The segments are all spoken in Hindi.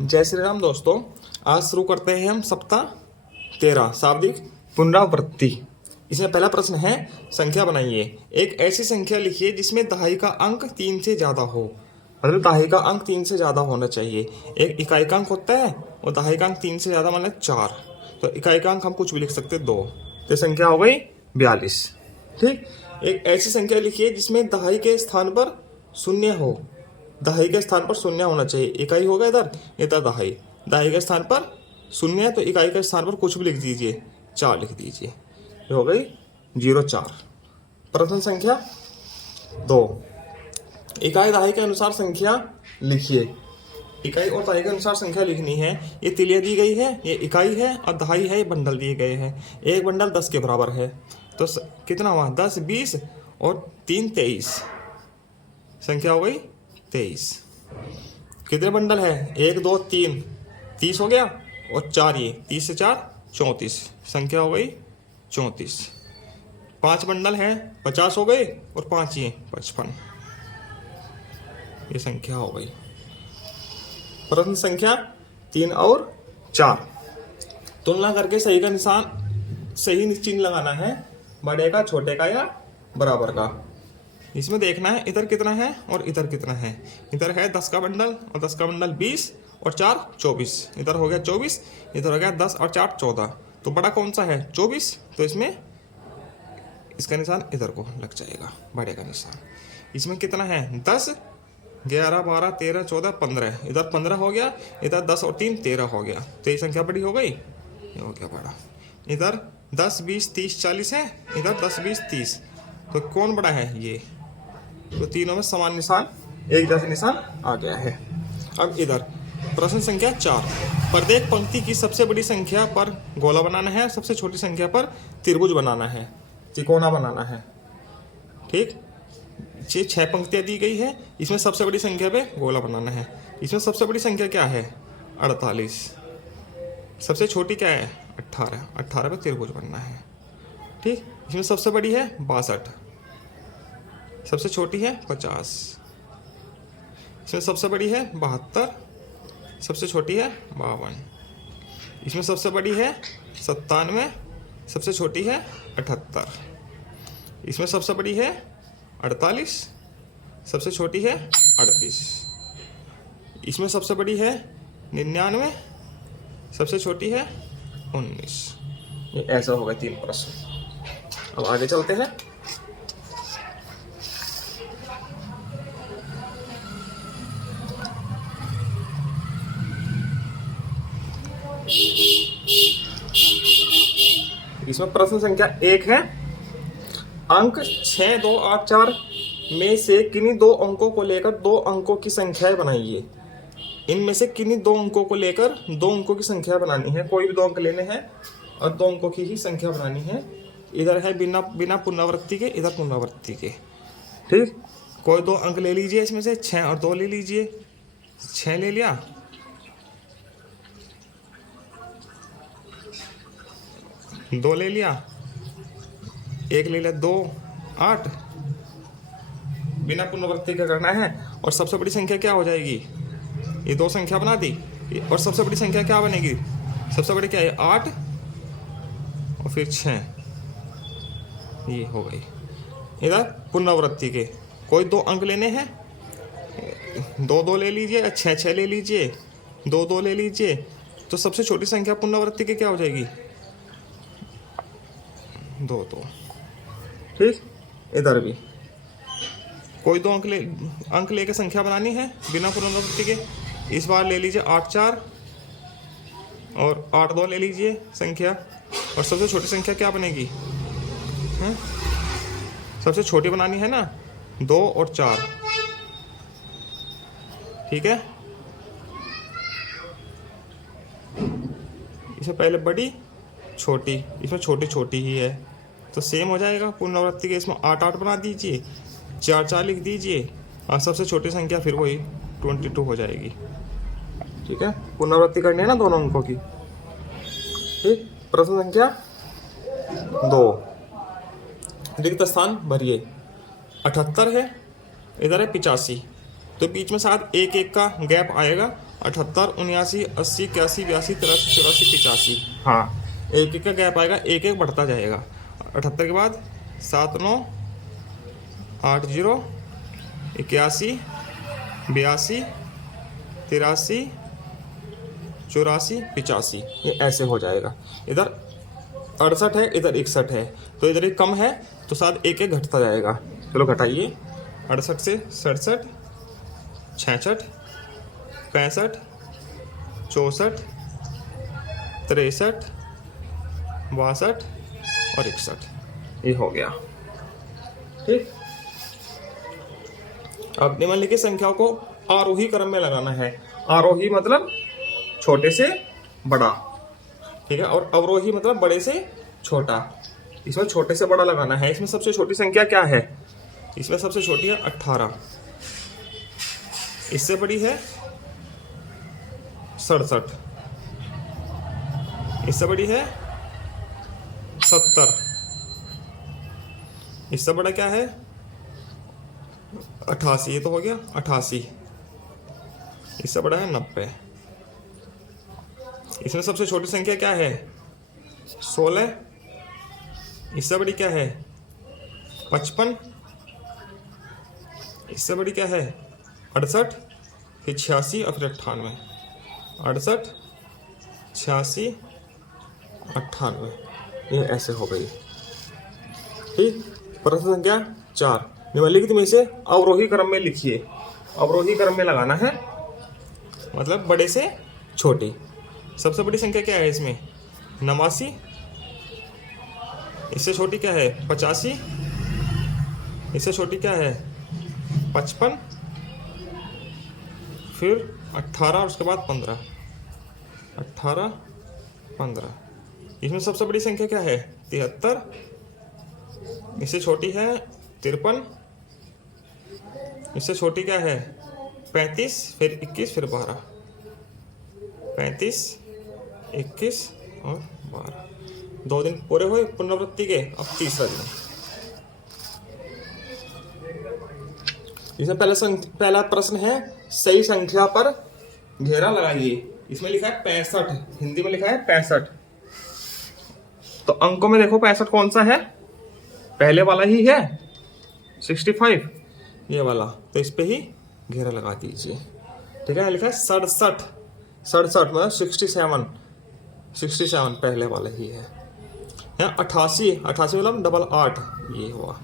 जय श्री राम दोस्तों। आज शुरू करते हैं हम सप्ताह 13 शाब्दिक पुनरावृत्ति। इसमें पहला प्रश्न है, संख्या बनाइए। एक ऐसी संख्या लिखिए जिसमें दहाई का अंक 3 से ज्यादा हो। मतलब दहाई का अंक 3 से ज्यादा होना चाहिए। एक इकाई का अंक होता है और दहाई का अंक 3 से ज्यादा मतलब 4। तो इकाई का अंक हम कुछ भी लिख सकते 2। तो संख्या हो गई 42। ठीक। एक ऐसी संख्या लिखिए जिसमें दहाई के स्थान पर शून्य हो। दहाई के स्थान पर शून्य होना चाहिए। इकाई होगा इधर दहाई। दहाई के स्थान पर शून्य, तो इकाई के स्थान पर कुछ भी लिख दीजिए, 4 लिख दीजिए। ये हो गई 0-4। प्रथम संख्या 2। इकाई दहाई के अनुसार संख्या लिखिए। इकाई और दहाई के अनुसार संख्या लिखनी है। ये तिलिया दी गई है, ये इकाई है और दहाई है, ये बंडल दिए गए हैं। एक बंडल 10 के बराबर है, तो कितना हुआ? 10, 20 और 3, 23। संख्या हो गई 23। कितने बंडल है? 1, 2, 3, 30 हो गया और 4 ये 30 से 4 34। संख्या हो गई 34। 5 बंडल है, 50 हो गए और 5 ये 55। ये संख्या हो गई। प्रश्न संख्या 3 और 4। तुलना करके सही का निशान, सही चिन्ह लगाना है, बड़े का, छोटे का या बराबर का। इसमें देखना है इधर कितना है और इधर कितना है। इधर है 10 का बंडल और 10 का बंडल 20 और 4 24। इधर हो गया 24, इधर हो गया 10 और 4 14। तो बड़ा कौन सा है? 24। तो इसमें इसका निशान इधर को लग जाएगा, बड़े का निशान। इसमें कितना है? 10, 11, 12, 13, 14, 15। इधर 15 हो गया, इधर 10 और 3 13 हो गया। तो ये संख्या बड़ी हो गई, ये हो गया बड़ा। इधर 10, 20, 30, 40 है, इधर 10, 20, 30। तो कौन बड़ा है? ये। तो तीनों में समान निशान, एक जैसा निशान आ गया है। अब इधर प्रश्न संख्या 4। प्रत्येक पंक्ति की सबसे बड़ी संख्या पर गोला बनाना है, सबसे छोटी संख्या पर त्रिभुज बनाना है, त्रिकोणा बनाना है। ठीक। ये 6 पंक्तियां दी गई है, इसमें सबसे बड़ी संख्या पे गोला बनाना है। इसमें सबसे बड़ी संख्या क्या है? 48। सबसे छोटी क्या है? 18। 18 पे त्रिभुज बनना है। ठीक। इसमें सबसे बड़ी है 62, सबसे छोटी है 50। इसमें सबसे बड़ी है 72, सबसे छोटी है 52। इसमें सबसे बड़ी है 97, सबसे छोटी है 78। इसमें सबसे बड़ी है 48, सबसे छोटी है 38। इसमें सबसे बड़ी है 99, सबसे छोटी है 19। ये ऐसा होगा 3 प्रश्न। अब आगे चलते हैं। इसमें प्रश्न संख्या 1 है, अंक 6, 2, 8, 4 में से किन्हीं 2 अंकों को लेकर 2 अंकों की संख्याएं बनाइए। इनमें से किन्हीं 2 अंकों को लेकर 2 अंकों की संख्या बनानी है। कोई भी 2 अंक लेने हैं और 2 अंकों की ही संख्या बनानी है। इधर है बिना पुनरावृत्ति के, इधर पुनरावृत्ति के। ठीक। कोई 2 अंक ले लीजिए, इसमें से 6 और 2 ले लीजिए। 6 ले लिया, 2 ले लिया, 1 ले लिया, 2, 8। बिना पुनरावृत्ति का करना है। और सबसे बड़ी संख्या क्या हो जाएगी? ये 2 संख्या बना दी, और सबसे बड़ी संख्या क्या बनेगी? सबसे बड़ी क्या है? 8 और फिर 6। ये हो गई। इधर पुनरावृत्ति के कोई 2 अंक लेने हैं, 2 ले लीजिए, 6 ले लीजिए, 2 ले लीजिए। तो सबसे छोटी संख्या पुनरावृत्ति की क्या हो जाएगी? 2। ठीक। इधर भी कोई 2 अंक लेकर संख्या बनानी है बिना पुनरावृत्ति के। इस बार ले लीजिए 8, 4 और 8, 2 ले लीजिए संख्या। और सबसे छोटी संख्या क्या बनेगी? हैं? सबसे छोटी बनानी है ना, 2 और 4। ठीक है। इसमें पहले बड़ी, छोटी, इसमें छोटी छोटी ही है, तो सेम हो जाएगा पुनरावृत्ति के। इसमें 8, 8 बना दीजिए, 4, 4 लिख दीजिए, और सबसे छोटी संख्या फिर वही 22 हो जाएगी। ठीक है। पुनरावृत्ति करनी है ना दोनों अंकों की। ठीक। प्रश्न संख्या 2। रिक्त स्थान भरिए। 78 है, इधर है 85। तो बीच में साथ 1-1 का गैप आएगा 78, 79, 80, 81, 82, 83, 84, 85। हाँ, एक एक का गैप आएगा, एक एक बढ़ता जाएगा। 78 के बाद 79, 80, 81, 82, 83, 84, 85, ये ऐसे हो जाएगा। इधर 68 है, इधर 61 है, तो इधर एक कम है तो साथ एक एक घटता जाएगा। चलो घटाइए। 68 से 67, 66, 65, 64, 63, 62 और 61, ये हो गया। ठीक, अब निम्नलिखित संख्याओं को आरोही क्रम में लगाना है। आरोही मतलब छोटे से बड़ा, ठीक है, और अवरोही मतलब बड़े से छोटा। इसमें छोटे से बड़ा लगाना है। इसमें सबसे छोटी संख्या क्या है? इसमें सबसे छोटी है 18, इससे बड़ी है 67, इससे बड़ी है 70, इससे बड़ा क्या है 88, ये तो हो गया 88, इससे बड़ा है 90। इसमें सबसे छोटी संख्या क्या है 16, इससे बड़ी क्या है 55, इससे बड़ी क्या है 68, फिर 86 और फिर 98। 68, 86, 98, ये ऐसे हो गई। ठीक, प्रश्न संख्या 4, निम्नलिखित में से अवरोही क्रम में लिखिए। अवरोही क्रम में लगाना है, मतलब बड़े से छोटे। सबसे बड़ी संख्या क्या है इसमें 89, इससे छोटी क्या है 85, इससे छोटी क्या है 55, फिर 18 और उसके बाद 15, 18, 15। इसमें सबसे बड़ी संख्या क्या है 73, इससे छोटी है 53, इससे छोटी क्या है 35, फिर 21, फिर 12, 35, 21 और 12। 2 दिन पूरे हुए पुनरावृत्ति के। अब तीसरा दिन, इसमें पहला प्रश्न है सही संख्या पर घेरा लगाइए। इसमें लिखा है 65, हिंदी में लिखा है 65। तो अंकों में देखो 65 कौन सा है, पहले वाला ही है 65, ये वाला, तो इस पे ही घेरा लगा दीजिए। ठीक है, लिखा है 67, 67 मतलब 67 पहले वाला ही है। यहाँ 88, 88 मतलब डबल 8, ये हुआ।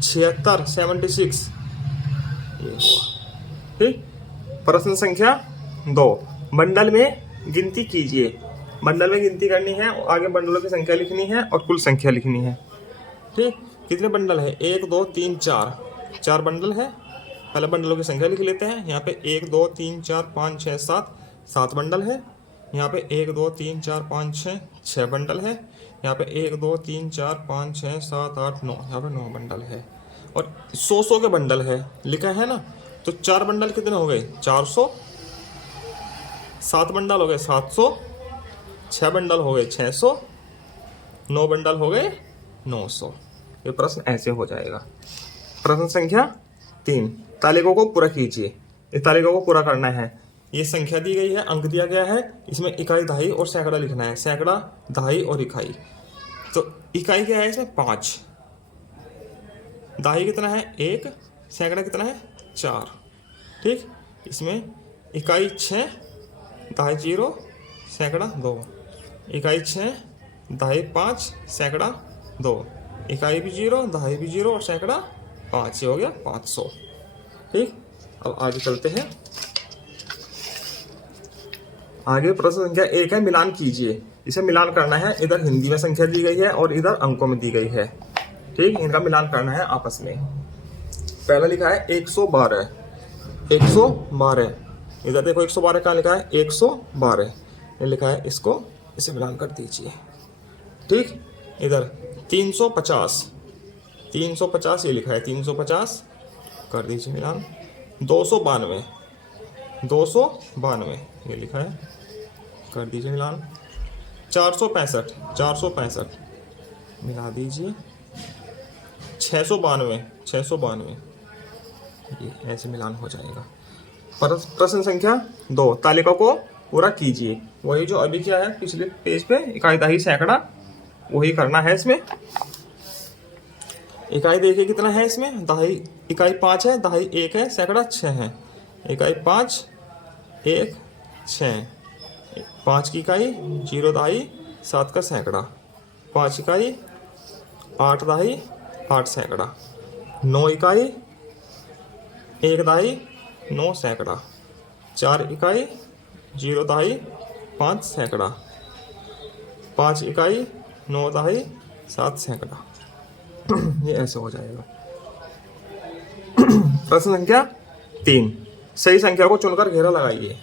76, 76, ये हुआ। ठीक, प्रश्न संख्या 2, बंडल में गिनती कीजिए। बंडल में गिनती करनी है, आगे बंडलों की संख्या लिखनी है और कुल संख्या लिखनी है। ठीक, कितने बंडल है 1 2 3 4, 4 बंडल है। पहले बंडलों की संख्या लिख लेते हैं। यहाँ पे 1 2 3 4 5 6 7, 7 बंडल है। यहाँ पे 1 2 3 4 5 6, 6 बंडल है। यहाँ पे 1 2 3 4 5 6 7 8 9, यहाँ पे 9 बंडल है। और 100 के बंडल है लिखा है ना, तो 4 बंडल कितने हो गए 400, 7 बंडल हो गए 700, 6 बंडल हो गए 600, 9 बंडल हो गए 900। ये प्रश्न ऐसे हो जाएगा। प्रश्न संख्या 3, तालिकाओं को पूरा कीजिए। इस तालिका को पूरा करना है। ये संख्या दी गई है, अंक दिया गया है, इसमें इकाई, दहाई और सैकड़ा लिखना है। सैकड़ा, दहाई और इकाई। तो इकाई क्या है इसमें 5, दहाई कितना है 1, सैकड़ा कितना है 4। ठीक, इसमें इकाई 6, दहाई 0, सैकड़ा 2, इकाई 6, दहाई 5, सैकड़ा 2, इकाई भी 0, दहाई भी 0 और सैकड़ा 5, ये हो गया 500। ठीक, अब आगे चलते हैं। आगे प्रश्न संख्या 1 है, मिलान कीजिए। इसे मिलान करना है, इधर हिंदी में संख्या दी गई है और इधर अंकों में दी गई है। ठीक, इनका मिलान करना है आपस में। पहला लिखा है 112, 112। इधर देखो 112 कहाँ लिखा है 112, ये लिखा है, इसको इसे मिलान कर दीजिए। ठीक, इधर 350, 350 ये लिखा है 350, कर दीजिए मिलान। 292, 292 ये लिखा है, कर दीजिए मिलान। 465, 465 मिला दीजिए। 692, 692, ये ऐसे मिलान हो जाएगा। प्रश्न संख्या 2, तालिका को पूरा कीजिए। वही जो अभी क्या है पिछले पेज पे, इकाई दहाई सैकड़ा, वही करना है इसमें। इकाई देखिए कितना है इसमें, दहाई इकाई 5 है, दहाई 1 है, सैकड़ा 6 है। इकाई 5 1 6, 5 की इकाई 0 दहाई 7 का सैकड़ा, 5 इकाई 8 दहाई 8 सैकड़ा, 9 इकाई 1 दहाई 9 सैकड़ा, 4 इकाई 0 दहाई 5 सैकड़ा, 5 इकाई 9 दहाई 7 सैकड़ा। ये ऐसे हो जाएगा। प्रश्न संख्या 3, सही संख्या को चुनकर घेरा लगाइए।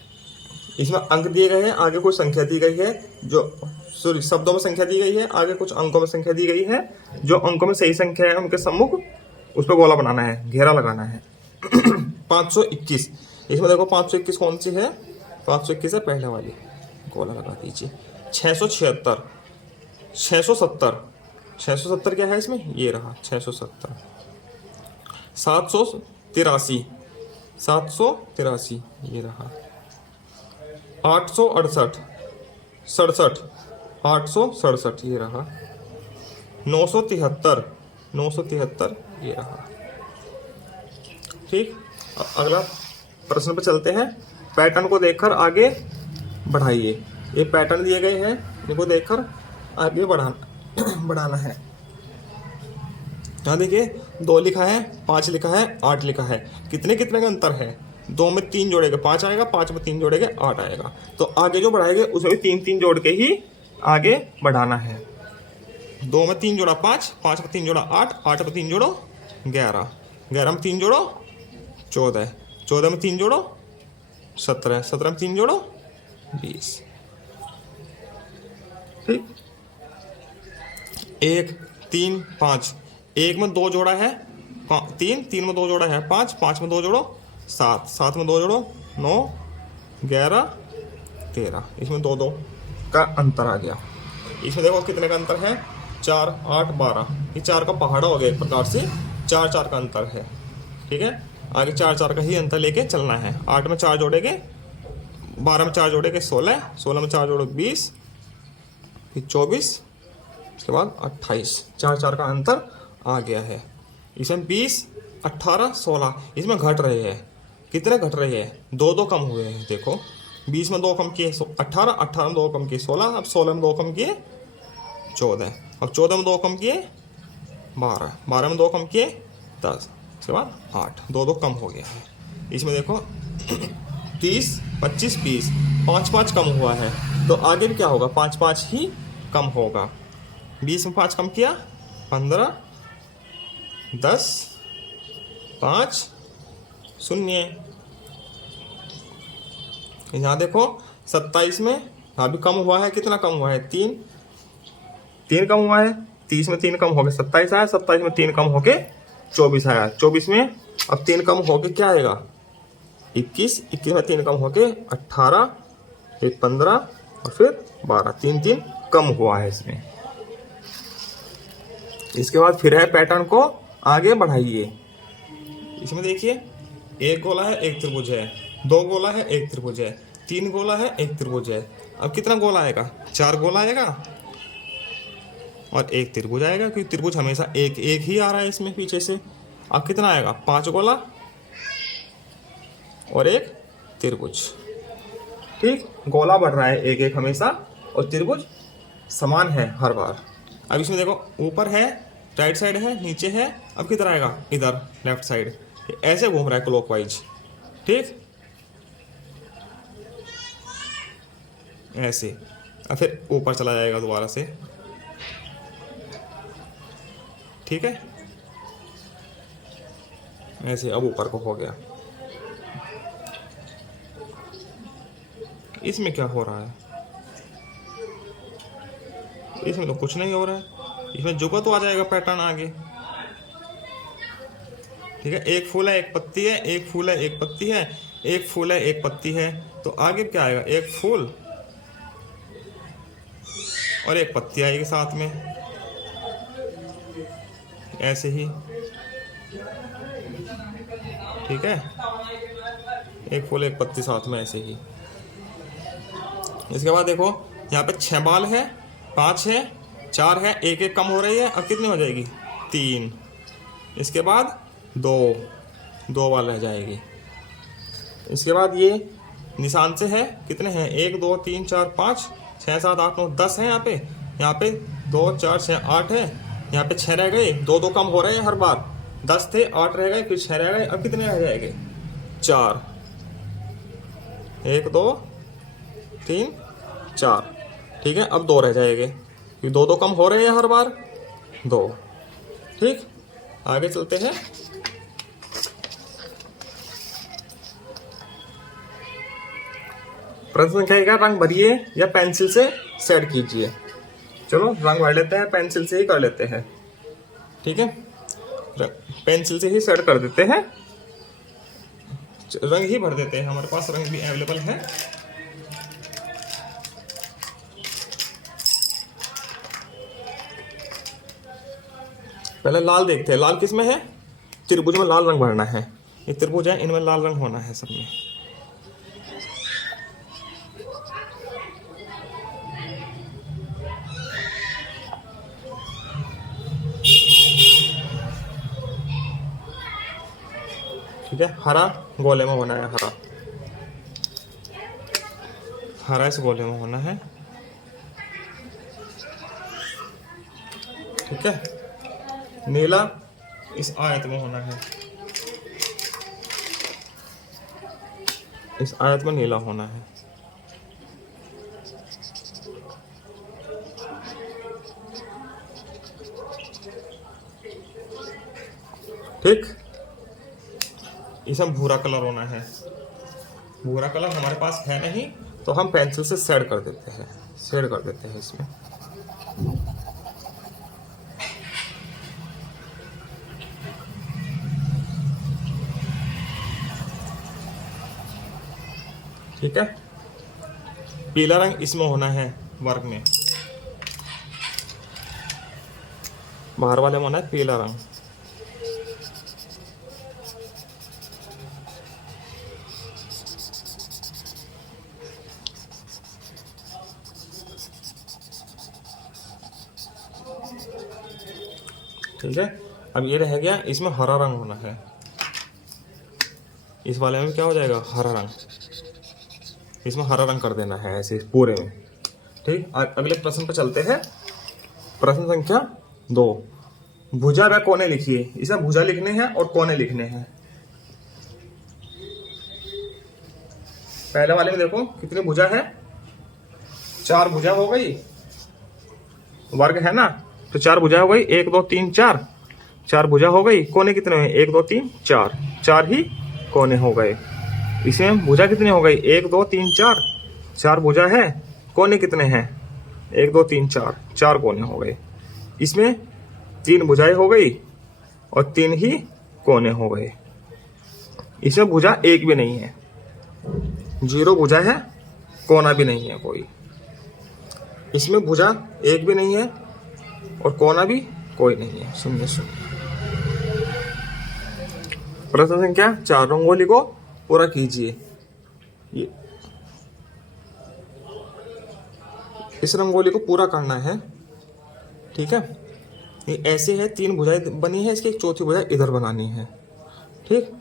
इसमें अंक दिए गए हैं, आगे कुछ संख्या दी गई है, जो सॉरी शब्दों में संख्या दी गई है, आगे कुछ अंकों में संख्या दी गई है। जो अंकों में सही संख्या है उनके सम्मुख उस पर गोला बनाना है, घेरा लगाना है। 521, इसमें देखो 521 कौन सी है, 521 है पहले वाली, गोला लगा दीजिए। 676, 670, 670 क्या है इसमें, ये रहा 670। 783, 783 ये रहा। 868, 67, 867 ये रहा। 973, 973 ये रहा। ठीक, अगला प्रश्न पर चलते हैं। पैटर्न को देखकर आगे बढ़ाइए। ये पैटर्न दिए गए हैं, इनको देखकर आगे बढ़ाना है। यहाँ देखिए 2 लिखा है, 5 लिखा है, 8 लिखा है। कितने कितने का अंतर है, 2 में 3 जोड़ेगा 5 आएगा, 5 में 3 जोड़ेगा 8 आएगा। तो आगे जो बढ़ाएंगे उसे भी 3 जोड़ के ही आगे बढ़ाना है। 2 में 3 जोड़ा 5, 5 में 3 जोड़ा 8, 8 में 3 जोड़ो 11, 11 में 3 जोड़ो 14, 14 में 3 जोड़ो 17, 17 में 3 जोड़ो 20। ठीक, 1 3 5, 1 में 2 जोड़ा है 3, 3 में 2 जोड़ा है 5, 5 में 2 जोड़ो 7, 7 में 2 जोड़ो 9, 11 13। इसमें 2 2 का अंतर आ गया। इसमें देखो कितने का अंतर है, 4 8 12। ये 4 का पहाड़ा हो गया एक प्रकार से, 4 4 का अंतर है। ठीक है, आगे 4 4 का ही अंतर लेके चलना है। 8 में 4 जोड़ेंगे, 12 में 4 जोड़ेंगे 16, 16 में 4 जोड़ो 20, फिर 24, उसके बाद 28। 4 4 का अंतर आ गया है। इसमें 20 18 16 इसमें घट रहे हैं। कितने घट रहे हैं, 2 2 कम हुए हैं। देखो 20 में 2 कम किए 18, 18 में 2 कम किए 16, अब 16 में 2 कम किए 14, अब 14 में 2 कम किए 12, 12 में 2 कम किए 10, उसके बाद 8, 2 2 कम हो गया है। इसमें देखो 30 25 20, 5 5 कम हुआ है। तो आगे भी क्या होगा, 5 5 ही कम होगा। 20 में 5 कम किया 15, 10 5 0। यहाँ देखो 27 में अभी कम हुआ है, कितना कम हुआ है, 3 3 कम हुआ है। 30 में 3 कम हो गए 27 आया, 27 में 3 कम हो के 24 आया। 24 में अब 3 कम हो के क्या आएगा, 21, 21 में 3 कम हो के 18, फिर 15 और फिर 12, 3 3 कम हुआ है इसमें। इसके बाद फिर है पैटर्न को आगे बढ़ाइए। इसमें देखिए 1 गोला है 1 त्रिभुज है, 2 गोला है 1 त्रिभुज है, 3 गोला है 1 त्रिभुज है। अब कितना गोला आएगा, 4 गोला आएगा और 1 त्रिभुज आएगा, क्योंकि त्रिभुज हमेशा एक एक ही आ रहा है इसमें पीछे से। अब कितना आएगा, 5 गोला और 1 त्रिभुज। ठीक, गोला बढ़ रहा है एक एक हमेशा और त्रिभुज समान है हर बार। अब इसमें देखो ऊपर है, राइट साइड है, नीचे है, अब किधर आएगा, इधर लेफ्ट साइड। ऐसे घूम रहा है क्लॉकवाइज। ठीक, ऐसे, और फिर ऊपर चला जाएगा दोबारा से। ठीक है, ऐसे अब ऊपर को हो गया। इसमें क्या हो रहा है, इसमें तो कुछ नहीं हो रहा है। इसमें जुगा तो आ जाएगा पैटर्न आगे। ठीक है, एक फूल है एक पत्ती है, एक फूल है एक पत्ती है, एक फूल है एक पत्ती है। तो आगे क्या आएगा, एक फूल और एक पत्ती आएगी साथ में, ऐसे ही। ठीक है, एक फूल एक पत्ती साथ में ऐसे ही। इसके बाद देखो यहाँ पे 6 बाल है, 5 है, 4 है, एक एक कम हो रही है। अब कितनी हो जाएगी? 3। इसके बाद 2 बाल रह जाएगी। इसके बाद ये निशान से है, कितने हैं? 1 2 3 4 5 6 7 8 9 10 है। यहाँ पे 2 4 6 8 है। यहाँ पे 6 रह गए, 2 कम हो रहे हैं हर बार। 10 थे, 8 रह गए, फिर 6 रह गए। अब कितने रह जाएंगे? 4। 1 2 3 4। ठीक है, अब 2 रह जाएंगे, क्योंकि 2 कम हो रहे हैं हर बार। 2। ठीक, आगे चलते हैं। प्रश्न संख्या का रंग भरिए या पेंसिल से सेट कीजिए। चलो रंग भर लेते हैं, पेंसिल से ही कर लेते हैं। ठीक है, पेंसिल से ही सेट कर देते हैं, रंग ही भर देते हैं। हमारे पास रंग भी अवेलेबल है। पहले लाल देखते हैं, लाल किस में है? त्रिभुज में लाल रंग भरना है। ये त्रिभुज है, इनमें लाल रंग होना है सब में। ठीक है, हरा गोले में होना है। हरा इस गोले में होना है। ठीक है, नीला इस आयत में होना है। इस आयत में नीला होना है। ठीक, इसमें भूरा कलर होना है। भूरा कलर हमारे पास है नहीं, तो हम पेंसिल से शेड कर देते हैं इसमें। ठीक है, पीला रंग इसमें होना है, वर्ग में, बाहर वाले में होना है पीला रंग। ठीक है, अब ये रह गया, इसमें हरा रंग होना है। इस वाले में क्या हो जाएगा? हरा रंग। इसमें हरा रंग कर देना है ऐसे पूरे में। ठीक, अगले प्रश्न पर चलते हैं। प्रश्न संख्या 2, भुजा व कोने लिखिए। इसमें भुजा लिखने हैं और कोने लिखने हैं। पहले वाले में देखो कितनी भुजा है? 4 भुजा हो गई, वर्ग है ना, तो 4 भुजा हो गई। 1 2 3 4, 4 भुजा हो गई। कोने कितने हुए? 1 2 3 4, 4 ही कोने हो गए। इसमें भुजा कितने हो गई? 1 2 3 4, 4 भुजा है। कोने कितने हैं? 1 2 3 4, 4 कोने हो गए। इसमें 3 भुजाएं हो गई और 3 ही कोने हो गए। इसमें भुजा एक भी नहीं है, 0 भुजा है, कोना भी नहीं है कोई। इसमें भुजा एक भी नहीं है और कोना भी कोई नहीं है। सुनिए। प्रश्न संख्या 4, रंगोली को पूरा कीजिए। ये इस रंगोली को पूरा करना है। ठीक है, ये ऐसे है, 3 भुजाएं बनी है, इसकी एक चौथी भुजा इधर बनानी है। ठीक,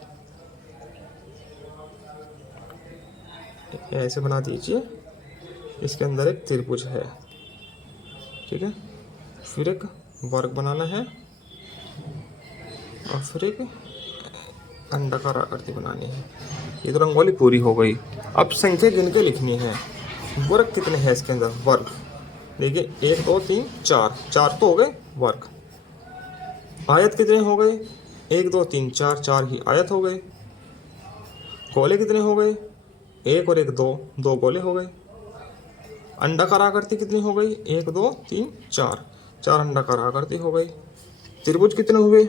ऐसे बना दीजिए। इसके अंदर एक त्रिभुज है। ठीक है, फिर एक वर्ग बनाना है और फिर एक अंडाकार आकृति बनानी है। ये तो रंगोली पूरी हो गई। अब संख्या गिन के लिखनी है। वर्ग कितने हैं इसके अंदर? वर्ग देखिए, 1 2 3 4, 4 तो हो गए वर्ग। आयत कितने हो गए? 1 2 3 4, 4 ही आयत हो गए। गोले कितने हो गए? 1 और 1 2, 2 गोले हो गए। अंडाकार आकृति कितनी हो गई? 1 2 3 4, 4 अंडाकार आकृति हो गई। त्रिभुज कितने हुए?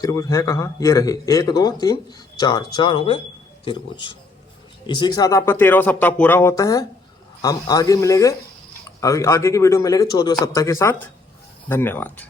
त्रिभुज है कहाँ? ये रहे, 1 2 3 4, 4 हो गए त्रिभुज। इसी के साथ आपका 13वां सप्ताह पूरा होता है। हम आगे मिलेंगे, आगे की वीडियो मिलेगी 14वें सप्ताह के साथ। धन्यवाद।